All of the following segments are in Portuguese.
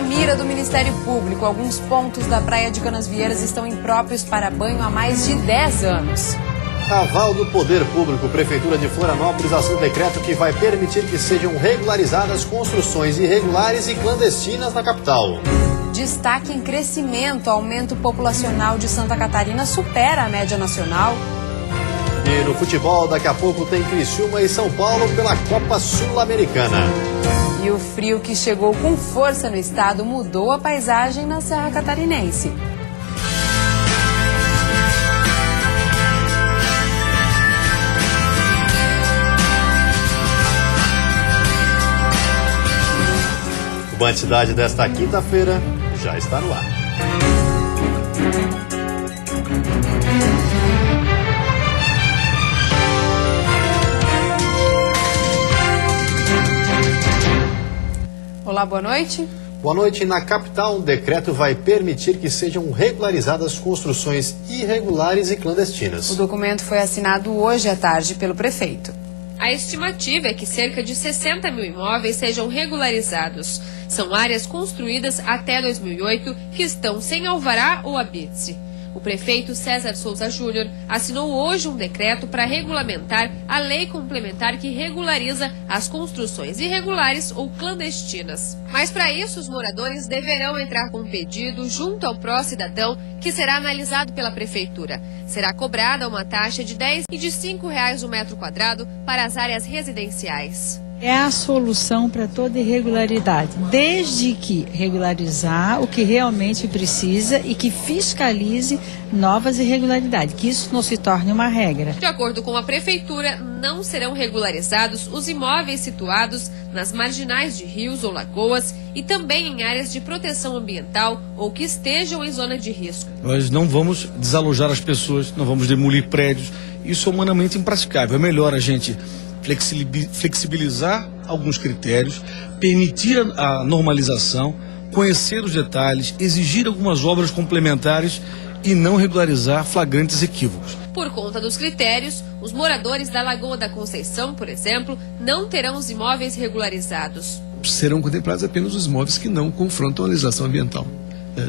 Na mira do Ministério Público, alguns pontos da Praia de Canasvieiras estão impróprios para banho há mais de 10 anos. Aval do Poder Público, Prefeitura de Florianópolis assina um decreto que vai permitir que sejam regularizadas construções irregulares e clandestinas na capital. Destaque em crescimento, aumento populacional de Santa Catarina supera a média nacional. E no futebol, daqui a pouco tem Criciúma e São Paulo pela Copa Sul-Americana. E o frio que chegou com força no estado mudou a paisagem na Serra Catarinense. O Band Cidade desta quinta-feira já está no ar. Olá, boa noite. Boa noite. Na capital, um decreto vai permitir que sejam regularizadas construções irregulares e clandestinas. O documento foi assinado hoje à tarde pelo prefeito. A estimativa é que cerca de 60 mil imóveis sejam regularizados. São áreas construídas até 2008 que estão sem alvará ou habite-se. O prefeito César Souza Júnior assinou hoje um decreto para regulamentar a lei complementar que regulariza as construções irregulares ou clandestinas. Mas para isso, os moradores deverão entrar com um pedido junto ao pró-cidadão, que será analisado pela prefeitura. Será cobrada uma taxa de R$ 10 e de R$ 5 o metro quadrado para as áreas residenciais. É a solução para toda irregularidade, desde que regularizar o que realmente precisa e que fiscalize novas irregularidades, que isso não se torne uma regra. De acordo com a prefeitura, não serão regularizados os imóveis situados nas marginais de rios ou lagoas e também em áreas de proteção ambiental ou que estejam em zona de risco. Nós não vamos desalojar as pessoas, não vamos demolir prédios, isso é humanamente impraticável. É melhor a gente flexibilizar alguns critérios, permitir a normalização, conhecer os detalhes, exigir algumas obras complementares e não regularizar flagrantes equívocos. Por conta dos critérios, os moradores da Lagoa da Conceição, por exemplo, não terão os imóveis regularizados. Serão contemplados apenas os imóveis que não confrontam a legislação ambiental.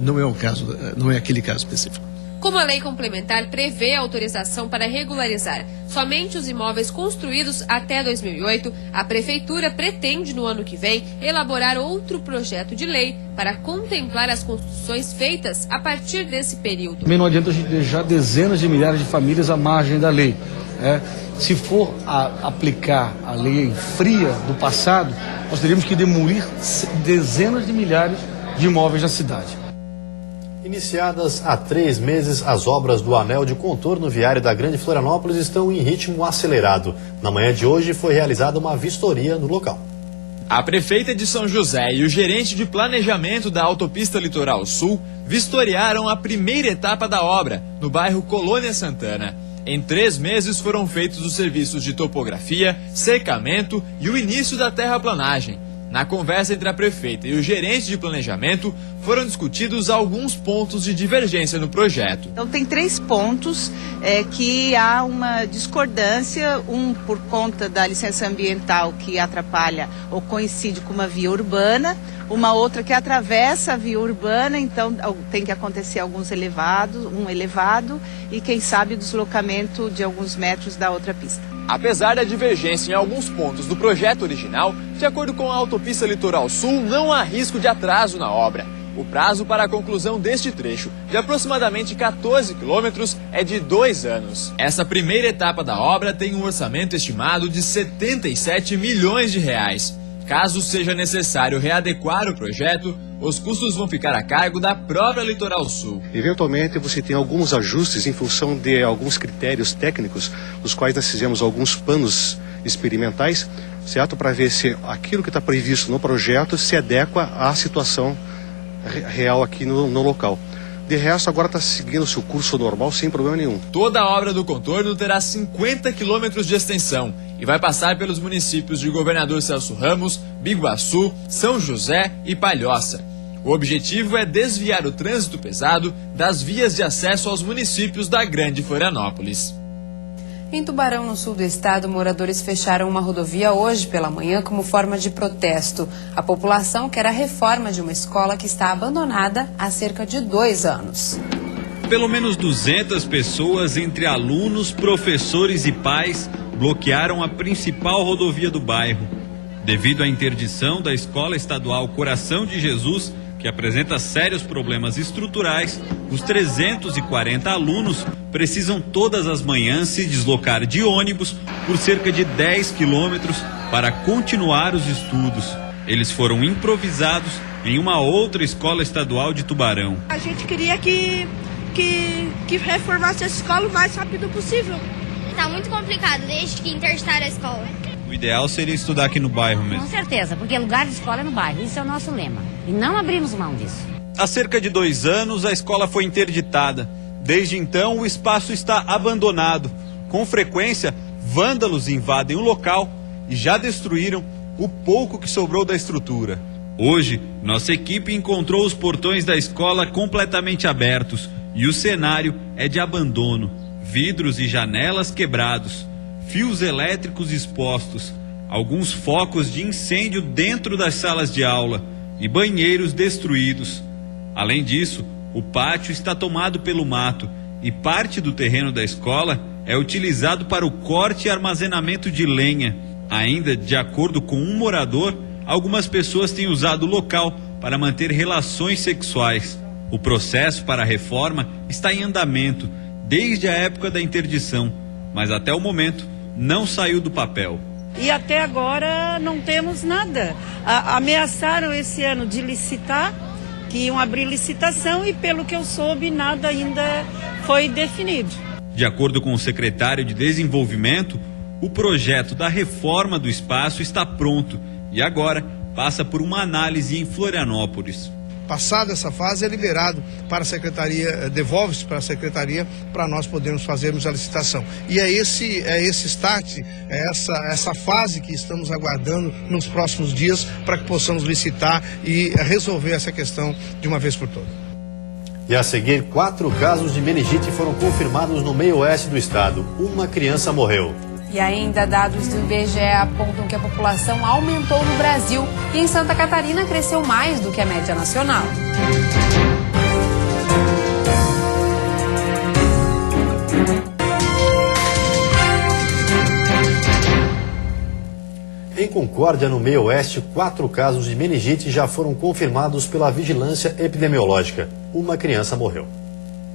Não é o caso, não é aquele caso específico. Como a lei complementar prevê a autorização para regularizar somente os imóveis construídos até 2008, a Prefeitura pretende, no ano que vem, elaborar outro projeto de lei para contemplar as construções feitas a partir desse período. Também não adianta a gente deixar dezenas de milhares de famílias à margem da lei. Se for aplicar a lei fria do passado, nós teríamos que demolir dezenas de milhares de imóveis na cidade. Iniciadas há 3 meses, as obras do anel de contorno viário da Grande Florianópolis estão em ritmo acelerado. Na manhã de hoje foi realizada uma vistoria no local. A prefeita de São José e o gerente de planejamento da Autopista Litoral Sul vistoriaram a primeira etapa da obra, no bairro Colônia Santana. Em 3 meses foram feitos os serviços de topografia, secamento e o início da terraplanagem. Na conversa entre a prefeita e o gerente de planejamento, foram discutidos alguns pontos de divergência no projeto. Então tem 3 pontos que há uma discordância, um por conta da licença ambiental que atrapalha ou coincide com uma via urbana, uma outra que atravessa a via urbana, então tem que acontecer um elevado e quem sabe o deslocamento de alguns metros da outra pista. Apesar da divergência em alguns pontos do projeto original, de acordo com a Autopista Litoral Sul, não há risco de atraso na obra. O prazo para a conclusão deste trecho, de aproximadamente 14 quilômetros, é de 2 anos. Essa primeira etapa da obra tem um orçamento estimado de R$ 77 milhões. Caso seja necessário readequar o projeto, os custos vão ficar a cargo da própria Litoral Sul. Eventualmente você tem alguns ajustes em função de alguns critérios técnicos, dos quais nós fizemos alguns planos experimentais, certo? Para ver se aquilo que está previsto no projeto se adequa à situação real aqui no local. De resto, agora está seguindo o seu curso normal sem problema nenhum. Toda a obra do contorno terá 50 quilômetros de extensão e vai passar pelos municípios de Governador Celso Ramos, Biguaçu, São José e Palhoça. O objetivo é desviar o trânsito pesado das vias de acesso aos municípios da Grande Florianópolis. Em Tubarão, no sul do estado, moradores fecharam uma rodovia hoje pela manhã como forma de protesto. A população quer a reforma de uma escola que está abandonada há cerca de 2 anos. Pelo menos 200 pessoas, entre alunos, professores e pais, bloquearam a principal rodovia do bairro. Devido à interdição da Escola Estadual Coração de Jesus, que apresenta sérios problemas estruturais, os 340 alunos precisam todas as manhãs se deslocar de ônibus por cerca de 10 quilômetros para continuar os estudos. Eles foram improvisados em uma outra escola estadual de Tubarão. A gente queria que reformasse a escola o mais rápido possível. Tá muito complicado desde que interditaram a escola. O ideal seria estudar aqui no bairro mesmo. Com certeza, porque lugar de escola é no bairro, isso é o nosso lema. E não abrimos mão disso. Há cerca de 2 anos, a escola foi interditada. Desde então, o espaço está abandonado. Com frequência, vândalos invadem o local e já destruíram o pouco que sobrou da estrutura. Hoje, nossa equipe encontrou os portões da escola completamente abertos e o cenário é de abandono. Vidros e janelas quebrados, fios elétricos expostos, alguns focos de incêndio dentro das salas de aula e banheiros destruídos. Além disso, o pátio está tomado pelo mato e parte do terreno da escola é utilizado para o corte e armazenamento de lenha. Ainda, de acordo com um morador, algumas pessoas têm usado o local para manter relações sexuais. O processo para a reforma está em andamento desde a época da interdição, mas até o momento não saiu do papel. E até agora não temos nada. Ameaçaram esse ano de licitar, que iam abrir licitação e, pelo que eu soube, nada ainda foi definido. De acordo com o secretário de Desenvolvimento, o projeto da reforma do espaço está pronto e agora passa por uma análise em Florianópolis. Passada essa fase, é liberado para a secretaria, devolve-se para a secretaria para nós podermos fazermos a licitação. E é esse start, essa fase que estamos aguardando nos próximos dias para que possamos licitar e resolver essa questão de uma vez por todas. E a seguir, 4 casos de meningite foram confirmados no meio-oeste do estado. Uma criança morreu. E ainda, dados do IBGE apontam que a população aumentou no Brasil e em Santa Catarina cresceu mais do que a média nacional. Em Concórdia, no meio-oeste, 4 casos de meningite já foram confirmados pela vigilância epidemiológica. Uma criança morreu.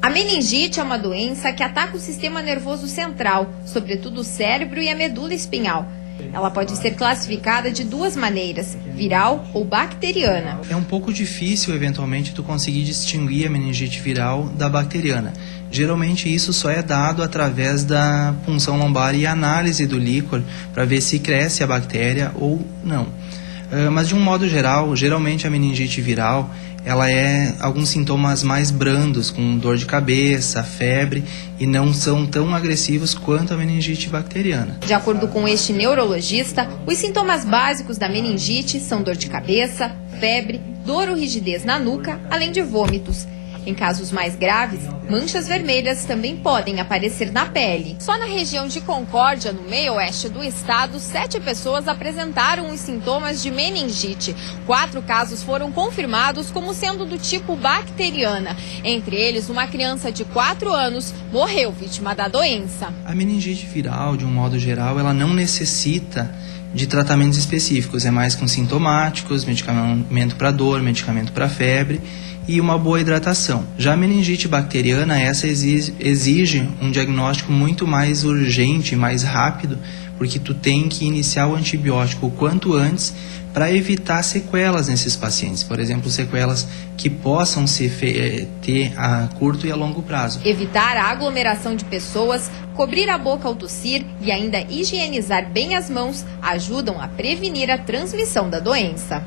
A meningite é uma doença que ataca o sistema nervoso central, sobretudo o cérebro e a medula espinhal. Ela pode ser classificada de 2 maneiras, viral ou bacteriana. É um pouco difícil, eventualmente, tu conseguir distinguir a meningite viral da bacteriana. Geralmente isso só é dado através da punção lombar e análise do líquor para ver se cresce a bactéria ou não. Mas de um modo geral, geralmente a meningite viral, ela é alguns sintomas mais brandos, com dor de cabeça, febre, e não são tão agressivos quanto a meningite bacteriana. De acordo com este neurologista, os sintomas básicos da meningite são dor de cabeça, febre, dor ou rigidez na nuca, além de vômitos. Em casos mais graves, manchas vermelhas também podem aparecer na pele. Só na região de Concórdia, no meio-oeste do estado, 7 pessoas apresentaram os sintomas de meningite. 4 casos foram confirmados como sendo do tipo bacteriana. Entre eles, uma criança de 4 anos morreu vítima da doença. A meningite viral, de um modo geral, ela não necessita de tratamentos específicos. É mais com sintomáticos, medicamento para dor, medicamento para febre e uma boa hidratação. Já a meningite bacteriana, essa exige um diagnóstico muito mais urgente, mais rápido, porque tu tem que iniciar o antibiótico o quanto antes para evitar sequelas nesses pacientes. Por exemplo, sequelas que possam ter a curto e a longo prazo. Evitar a aglomeração de pessoas, cobrir a boca ao tossir e ainda higienizar bem as mãos ajudam a prevenir a transmissão da doença.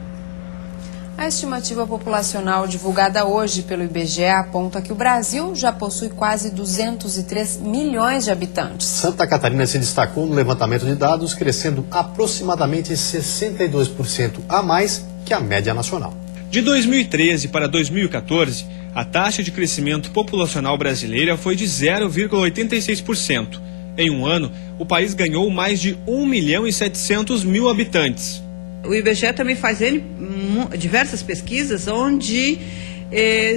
A estimativa populacional divulgada hoje pelo IBGE aponta que o Brasil já possui quase 203 milhões de habitantes. Santa Catarina se destacou no levantamento de dados, crescendo aproximadamente 62% a mais que a média nacional. De 2013 para 2014, a taxa de crescimento populacional brasileira foi de 0,86%. Em um ano, o país ganhou mais de 1.700.000 habitantes. O IBGE também faz diversas pesquisas onde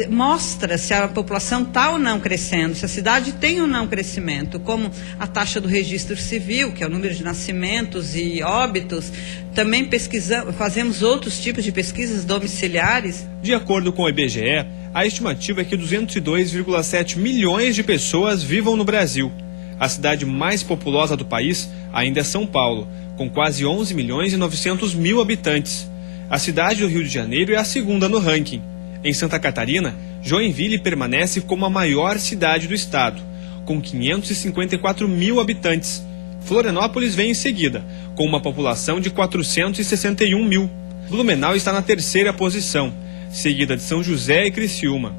mostra se a população está ou não crescendo, se a cidade tem ou não crescimento, como a taxa do registro civil, que é o número de nascimentos e óbitos. Também fazemos outros tipos de pesquisas domiciliares. De acordo com o IBGE, a estimativa é que 202,7 milhões de pessoas vivam no Brasil. A cidade mais populosa do país ainda é São Paulo, com quase 11.900.000 habitantes. A cidade do Rio de Janeiro é a segunda no ranking. Em Santa Catarina, Joinville permanece como a maior cidade do estado, com 554.000 habitantes. Florianópolis vem em seguida, com uma população de 461.000. Blumenau está na terceira posição, seguida de São José e Criciúma.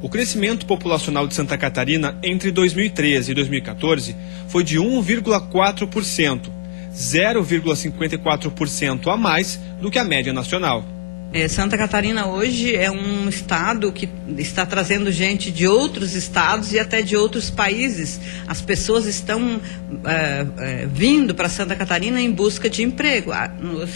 O crescimento populacional de Santa Catarina entre 2013 e 2014 foi de 1,4%, 0,54% a mais do que a média nacional. Santa Catarina hoje é um estado que está trazendo gente de outros estados e até de outros países. As pessoas estão vindo para Santa Catarina em busca de emprego.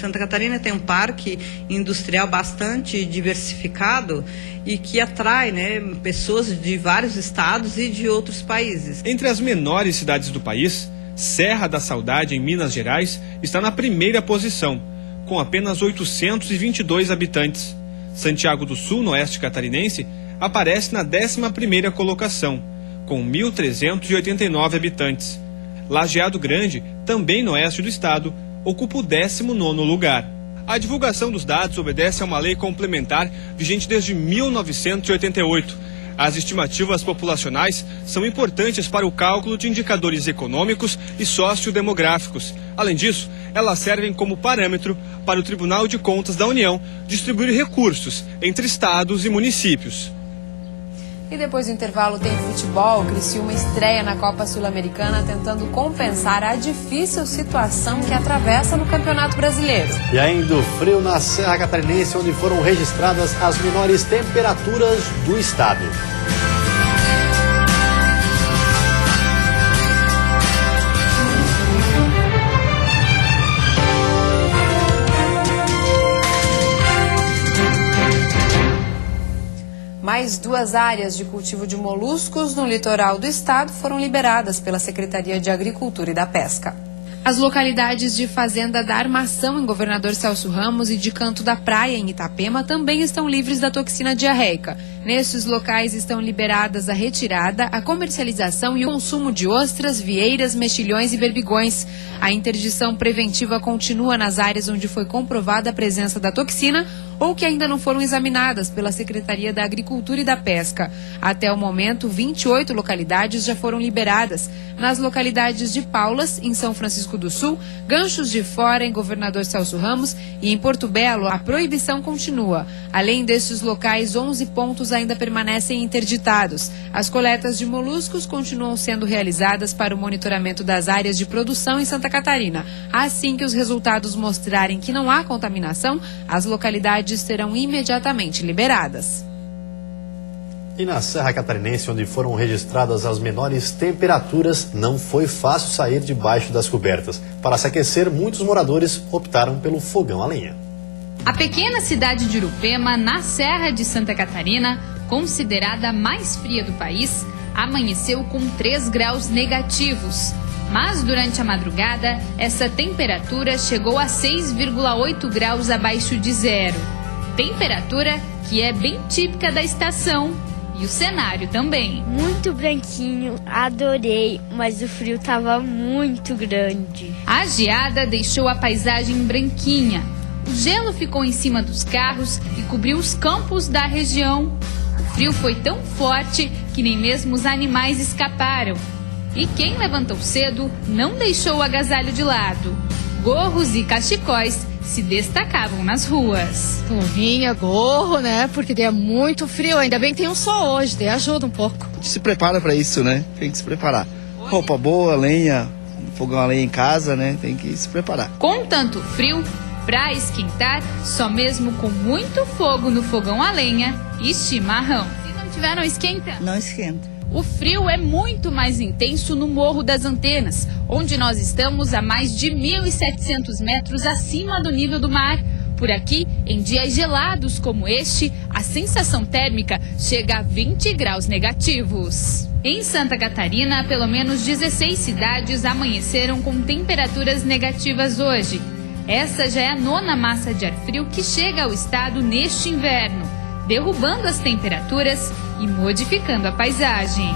Santa Catarina tem um parque industrial bastante diversificado e que atrai, pessoas de vários estados e de outros países. Entre as menores cidades do país, Serra da Saudade, em Minas Gerais, está na primeira posição, com apenas 822 habitantes. Santiago do Sul, no oeste catarinense, aparece na 11ª colocação, com 1.389 habitantes. Lajeado Grande, também no oeste do estado, ocupa o 19º lugar. A divulgação dos dados obedece a uma lei complementar vigente desde 1988. As estimativas populacionais são importantes para o cálculo de indicadores econômicos e sociodemográficos. Além disso, elas servem como parâmetro para o Tribunal de Contas da União distribuir recursos entre estados e municípios. E depois do intervalo tem futebol. Criciúma estreia na Copa Sul-Americana tentando compensar a difícil situação que atravessa no Campeonato Brasileiro. E ainda o frio na Serra Catarinense, onde foram registradas as menores temperaturas do estado. Mais 2 áreas de cultivo de moluscos no litoral do estado foram liberadas pela Secretaria de Agricultura e da Pesca. As localidades de Fazenda da Armação, em Governador Celso Ramos, e de Canto da Praia, em Itapema, também estão livres da toxina diarreica. Nestes locais estão liberadas a retirada, a comercialização e o consumo de ostras, vieiras, mexilhões e berbigões. A interdição preventiva continua nas áreas onde foi comprovada a presença da toxina ou que ainda não foram examinadas pela Secretaria da Agricultura e da Pesca. Até o momento, 28 localidades já foram liberadas. Nas localidades de Paulas, em São Francisco do Sul, Ganchos de Fora, em Governador Celso Ramos, e em Porto Belo, a proibição continua. Além destes locais, 11 pontos ainda permanecem interditados. As coletas de moluscos continuam sendo realizadas para o monitoramento das áreas de produção em Santa Catarina. Assim que os resultados mostrarem que não há contaminação, as localidades serão imediatamente liberadas. E na Serra Catarinense, onde foram registradas as menores temperaturas, não foi fácil sair debaixo das cobertas. Para se aquecer, muitos moradores optaram pelo fogão a lenha. A pequena cidade de Urupema, na Serra de Santa Catarina, considerada a mais fria do país, amanheceu com 3 graus negativos. Mas durante a madrugada, essa temperatura chegou a 6,8 graus abaixo de zero. Temperatura que é bem típica da estação. E o cenário também. Muito branquinho, adorei, mas o frio estava muito grande. A geada deixou a paisagem branquinha. O gelo ficou em cima dos carros e cobriu os campos da região. O frio foi tão forte que nem mesmo os animais escaparam. E quem levantou cedo não deixou o agasalho de lado. Gorros e cachecóis se destacavam nas ruas. Luvinha, gorro, né? Porque é muito frio. Ainda bem que tem um sol hoje, daí ajuda um pouco. A gente se prepara para isso, né? Tem que se preparar. Roupa boa, lenha, fogão a lenha em casa, né? Tem que se preparar. Com tanto frio, para esquentar, só mesmo com muito fogo no fogão a lenha e chimarrão. Se não tiver, não esquenta? Não esquenta. o frio é muito mais intenso no Morro das Antenas, onde nós estamos a mais de 1.700 metros acima do nível do mar. Por aqui, em dias gelados como este, a sensação térmica chega a 20 graus negativos. Em Santa Catarina, pelo menos 16 cidades amanheceram com temperaturas negativas hoje. Essa já é a 9ª massa de ar frio que chega ao estado neste inverno, derrubando as temperaturas e modificando a paisagem.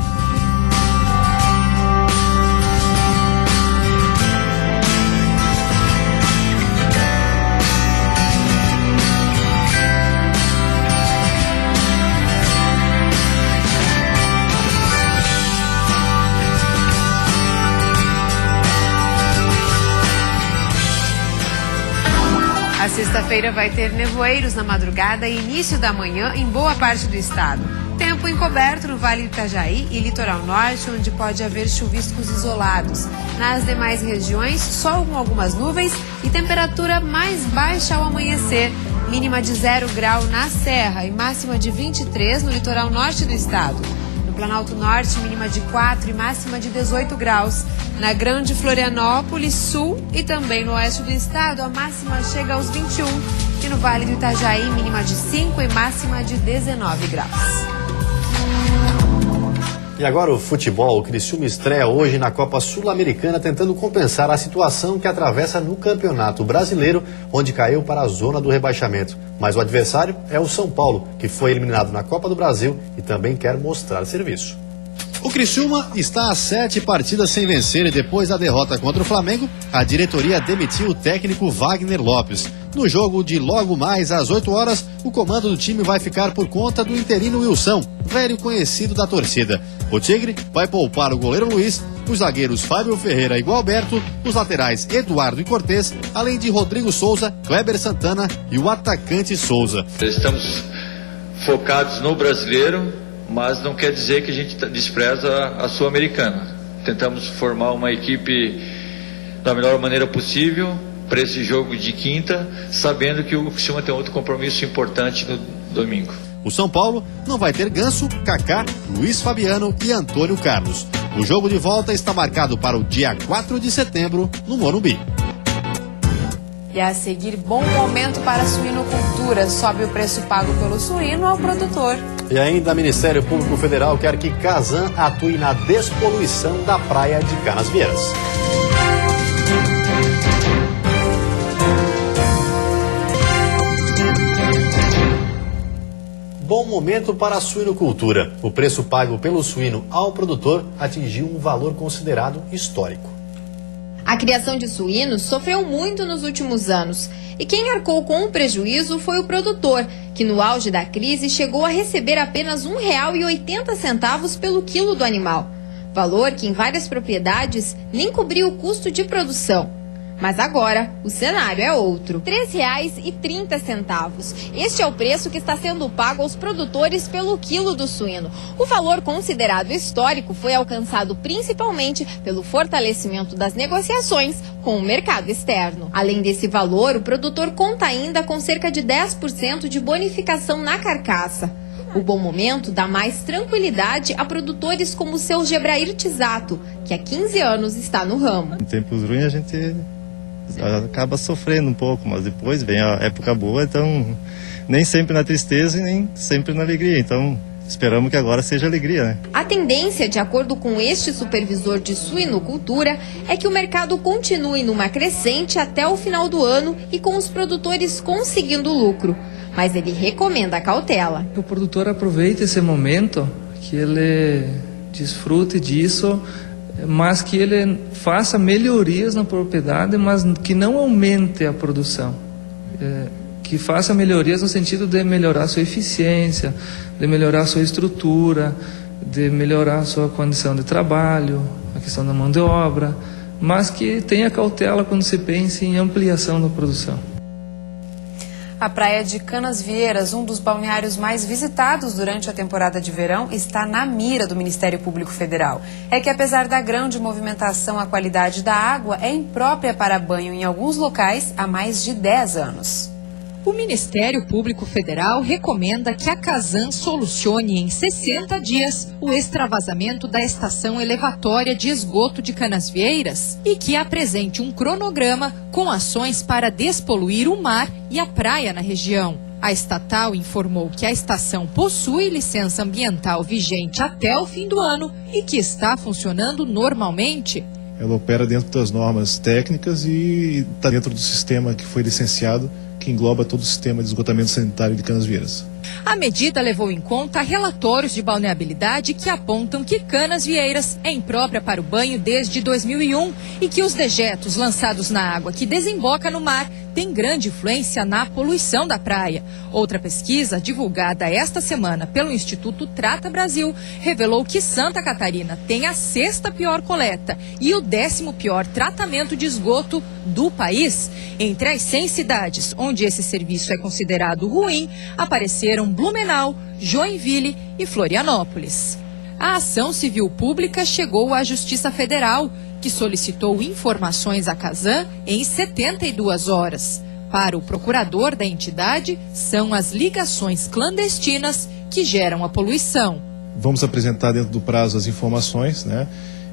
A sexta-feira vai ter nevoeiros na madrugada e início da manhã em boa parte do estado. Tempo encoberto no Vale do Itajaí e litoral norte, onde pode haver chuviscos isolados. Nas demais regiões, sol com algumas nuvens e temperatura mais baixa ao amanhecer. Mínima de 0 grau na Serra e máxima de 23 no litoral norte do estado. No Planalto Norte, mínima de 4 e máxima de 18 graus. Na Grande Florianópolis, sul e também no oeste do estado, a máxima chega aos 21. E no Vale do Itajaí, mínima de 5 e máxima de 19 graus. E agora o futebol. O Criciúma estreia hoje na Copa Sul-Americana, tentando compensar a situação que atravessa no Campeonato Brasileiro, onde caiu para a zona do rebaixamento. Mas o adversário é o São Paulo, que foi eliminado na Copa do Brasil e também quer mostrar serviço. O Criciúma está a 7 partidas sem vencer e depois da derrota contra o Flamengo, a diretoria demitiu o técnico Wagner Lopes. No jogo de logo mais às 8 horas, o comando do time vai ficar por conta do interino Wilson, velho conhecido da torcida. O Tigre vai poupar o goleiro Luiz, os zagueiros Fábio Ferreira e Gualberto, os laterais Eduardo e Cortez, além de Rodrigo Souza, Kleber Santana e o atacante Souza. Estamos focados no brasileiro, mas não quer dizer que a gente despreza a Sul-Americana. Tentamos formar uma equipe da melhor maneira possível para esse jogo de quinta, sabendo que o Criciúma tem outro compromisso importante no domingo. O São Paulo não vai ter Ganso, Kaká, Luiz Fabiano e Antônio Carlos. O jogo de volta está marcado para o dia 4 de setembro, no Morumbi. E a seguir, bom momento para a suinocultura. Sobe o preço pago pelo suíno ao produtor. E ainda, o Ministério Público Federal quer que Casan atue na despoluição da praia de Canasvieiras. Bom momento para a suinocultura. O preço pago pelo suíno ao produtor atingiu um valor considerado histórico. A criação de suínos sofreu muito nos últimos anos e quem arcou com o prejuízo foi o produtor, que no auge da crise chegou a receber apenas R$ 1,80 pelo quilo do animal, valor que em várias propriedades nem cobria o custo de produção. Mas agora, o cenário é outro. R$ 3,30. Este é o preço que está sendo pago aos produtores pelo quilo do suíno. O valor considerado histórico foi alcançado principalmente pelo fortalecimento das negociações com o mercado externo. Além desse valor, o produtor conta ainda com cerca de 10% de bonificação na carcaça. O bom momento dá mais tranquilidade a produtores como o seu Gebrair Tisato, que há 15 anos está no ramo. Em tempos ruins a gente acaba sofrendo um pouco, mas depois vem a época boa, então nem sempre na tristeza e nem sempre na alegria, então esperamos que agora seja alegria, né? A tendência, de acordo com este supervisor de suinocultura, é que o mercado continue numa crescente até o final do ano e com os produtores conseguindo lucro, mas ele recomenda a cautela. O produtor aproveite esse momento, que ele desfrute disso, mas que ele faça melhorias na propriedade, mas que não aumente a produção. Que faça melhorias no sentido de melhorar a sua eficiência, de melhorar a sua estrutura, de melhorar a sua condição de trabalho, a questão da mão de obra, mas que tenha cautela quando se pense em ampliação da produção. A praia de Canasvieiras, um dos balneários mais visitados durante a temporada de verão, está na mira do Ministério Público Federal. É que apesar da grande movimentação, a qualidade da água é imprópria para banho em alguns locais há mais de 10 anos. O Ministério Público Federal recomenda que a Casan solucione em 60 dias o extravasamento da estação elevatória de esgoto de Canasvieiras e que apresente um cronograma com ações para despoluir o mar e a praia na região. A estatal informou que a estação possui licença ambiental vigente até o fim do ano e que está funcionando normalmente. Ela opera dentro das normas técnicas e está dentro do sistema que foi licenciado, que engloba todo o sistema de esgotamento sanitário de Canasvieiras. A medida levou em conta relatórios de balneabilidade que apontam que Canasvieiras é imprópria para o banho desde 2001 e que os dejetos lançados na água que desemboca no mar têm grande influência na poluição da praia. Outra pesquisa, divulgada esta semana pelo Instituto Trata Brasil, revelou que Santa Catarina tem a 6ª pior coleta e o 10º pior tratamento de esgoto do país. Entre as 100 cidades onde esse serviço é considerado ruim, apareceram Blumenau, Joinville e Florianópolis. A ação civil pública chegou à Justiça Federal, que solicitou informações à Casan em 72 horas. Para o procurador da entidade, são as ligações clandestinas que geram a poluição. Vamos apresentar dentro do prazo as informações, né?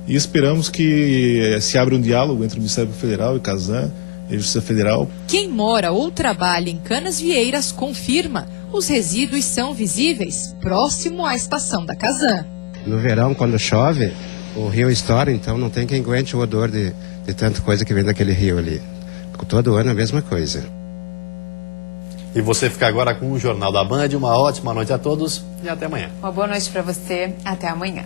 E esperamos que se abra um diálogo entre o Ministério Federal e Casan e a Justiça Federal. Quem mora ou trabalha em Canasvieiras confirma: os resíduos são visíveis próximo à estação da Casan. No verão, quando chove, o rio estoura, então não tem quem aguente o odor de tanta coisa que vem daquele rio ali. Todo ano a mesma coisa. E você fica agora com o Jornal da Band. Uma ótima noite a todos e até amanhã. Uma boa noite para você. Até amanhã.